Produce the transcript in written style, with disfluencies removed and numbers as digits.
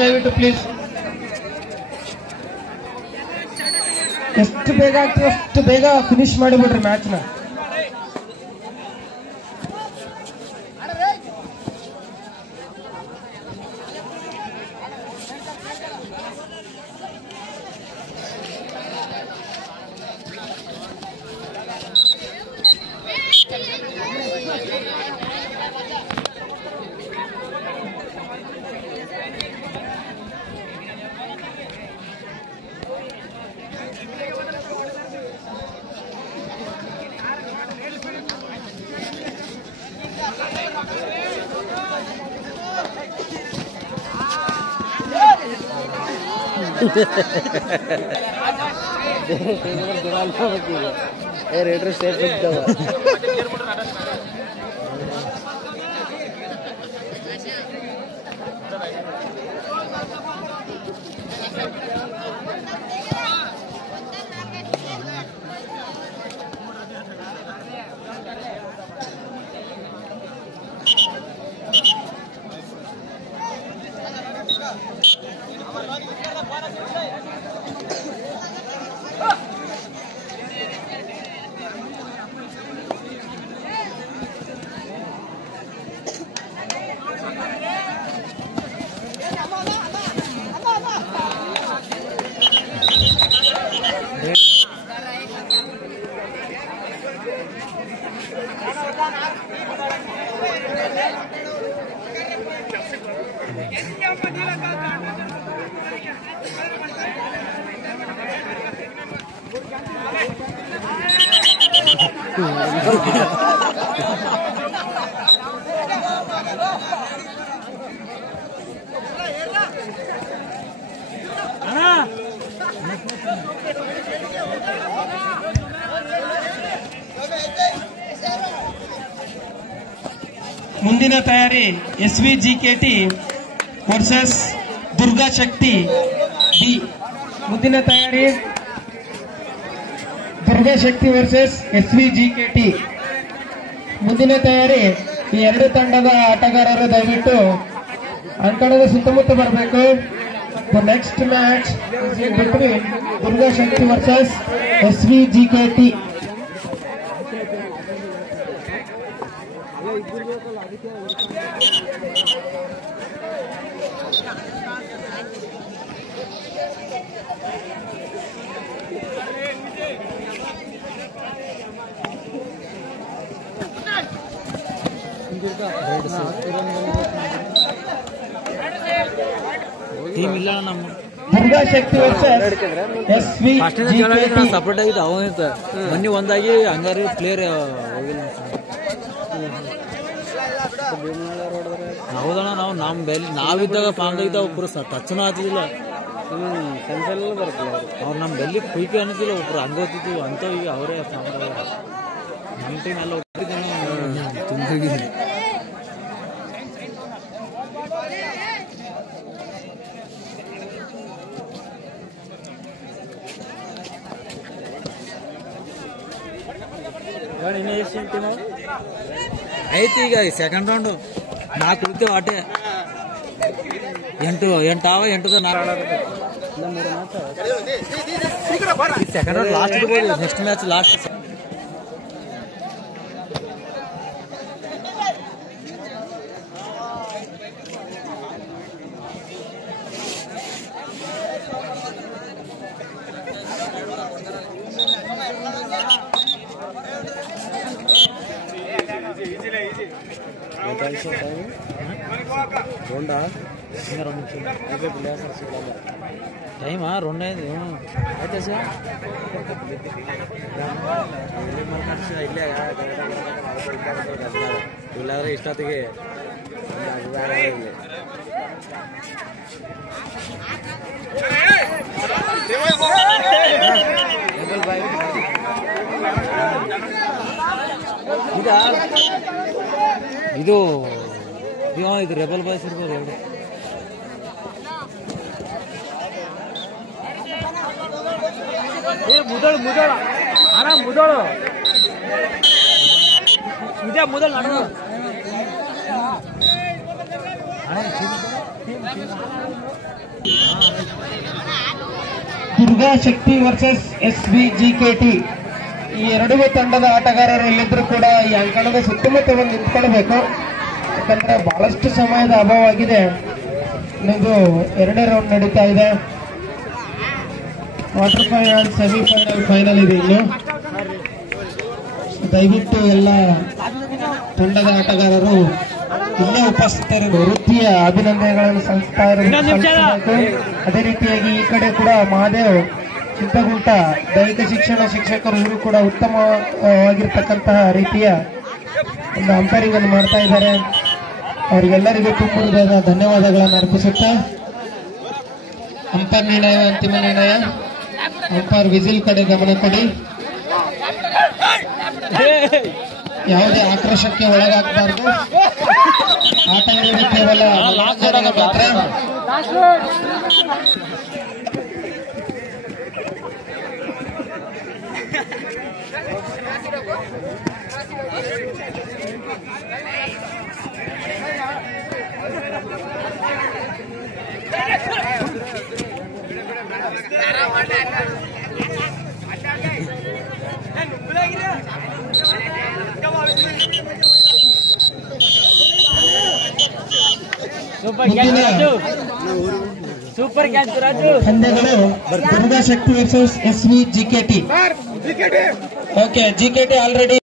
ದಯವಿಟ್ಟು ಪ್ಲೀಸ್. ಎಷ್ಟು ಬೇಗ ಆಗ್ತದೆ ಅಷ್ಟು ಬೇಗ ಫಿನಿಶ್ ಮಾಡಿಬಿಡ್ರಿ ಮ್ಯಾಚ್ ನ. रेडर स्टेप ಮುಂದಿನ ತಯಾರಿ SVGKT ವರ್ಸಸ್ ದುರ್ಗಾ ಶಕ್ತಿ ಬಿ. ಮುಂದಿನ ತಯಾರಿ ದುರ್ಗಾ ಶಕ್ತಿ ವರ್ಸಸ್ SVGKT. ಮುಂದಿನ ತಯಾರಿ ಈ ಎರಡು ತಂಡದ ಆಟಗಾರರು ದಯವಿಟ್ಟು ಅಂಕಣದ ಸುತ್ತಮುತ್ತ ಬರಬೇಕು. The next match between Durga Shakti versus SVGKT. Team ಇಲ್ಲ ನಮ್ಮ Durga Shakti versus SVGKT. Separate ಆಗಿದ್ದು ಅವನಿಂದ ಮೊನ್ನೆ ಒಂದಾಗಿ ಹಂಗಾರಿ ಪ್ಲೇಯರ್ ಹೋಗಿಲ್ಲ. ಹೌದಣ್ಣ, ನಾವು ನಮ್ಮ ಬೆಲ್ಲಿ ನಾವಿದ್ದಾಗ ಫಾರ್ಮ್ದಾಗಿದ್ದ ಒಬ್ಬರು ಟಚ್ನೂ ಆಗ್ತಿದ್ದಿಲ್ಲ. ಅವ್ರು ನಮ್ಮ ಬೆಲ್ಲಿ ಕುಯ್ಕೆ ಅನ್ನೋದಿಲ್ಲ, ಒಬ್ರು ಹಂಗೋತಿದ್ದು ಅಂತ. ಈಗ ಅವರೇ ಫಾರ್ಮ್ದಾಗ ನಮ್ಮ ಟೀಮ್ ಎಲ್ಲ ತುಂಬಿದೆ. ಐತಿ ಈಗ ಸೆಕೆಂಡ್ ರೌಂಡ್ 4 ಉಳಿತೇವೆ ಆಟೆ. 8 8 ಸೆಕೆಂಡ್ ರೌಂಡ್ ಲಾಸ್ಟ್ ಇರ್ಬೋದು. Next match last. ಟೈಮಾ 2 ಆಯ್ತಾ ಸರ್? ಇಲ್ಲಾದ್ರೆ ಇಷ್ಟೊತ್ತಿಗೆ ಇದು ಇದು ರೆಬಲ್ ಬಾಯ್ಸ್ ಇರ್ಬೋದು. ಎರಡು ಮುದಳು ಆರಾಮ್ ಮುದಳು ಇದೇ ಮುದಳು ನಡ ದುರ್ಗಾ ಶಕ್ತಿ ವರ್ಸಸ್ SVGKT. ಈ ಎರಡೂ ತಂಡದ ಆಟಗಾರರು ಎಲ್ಲಿದ್ರು ಕೂಡ ಈ ಅಂಕಣದ ಸುತ್ತಮುತ್ತ ಬಂದು ನಿಂತ್ಕೊಳ್ಬೇಕು. ಯಾಕಂದ್ರೆ ಬಹಳಷ್ಟು ಸಮಯದ ಅಭಾವವಾಗಿದೆ. ಇದು ಎರಡನೇ ರೌಂಡ್ ನಡೀತಾ ಇದೆ. ಕ್ವಾರ್ಟರ್ ಫೈನಲ್, ಸೆಮಿಫೈನಲ್, ಫೈನಲ್ ಇದೆ ಇನ್ನು. ದಯವಿಟ್ಟು ಎಲ್ಲ ತಂಡದ ಆಟಗಾರರು ಇಲ್ಲೇ ಉಪಸ್ಥಿತರು ವೃತ್ತಿಯ ಅಭಿನಂದನೆಗಳನ್ನು ಸಲ್ಲಿಸಬೇಕು. ಅದೇ ರೀತಿಯಾಗಿ ಈ ಕಡೆ ಕೂಡ ಮಹಾದೇವ್ ಚಿಂತಗುಂಟ ದೈಹಿಕ ಶಿಕ್ಷಣ ಶಿಕ್ಷಕರು ಇವರು ಕೂಡ ಉತ್ತಮವಾಗಿರ್ತಕ್ಕಂತಹ ರೀತಿಯ ಒಂದು ಅಂಪೈರಿಂಗ್ ಅನ್ನು ಮಾಡ್ತಾ ಇದ್ದಾರೆ. ಅವರಿಗೆಲ್ಲರಿಗೂ ತುಂಬ ಧನ್ಯವಾದಗಳನ್ನು ಅರ್ಪಿಸುತ್ತಾ ಅಂಪೈರ್ ನಿರ್ಣಯ ಅಂತಿಮ ನಿರ್ಣಯ. ಅಂಪೈರ್ ವಿಸಿಲ್ ಕಡೆ ಗಮನ ಕೊಡಿ. ಯಾವುದೇ ಆಕ್ರೋಶಕ್ಕೆ ಒಳಗಾಗಬಾರ್ದು. ಆಟ ಇರುವುದು ಕೇವಲ ಮಾತ್ರ. Super catch Raju. ಪಂದ್ಯಗಳು Durga Shakti versus SVGKT. Okay, GKT already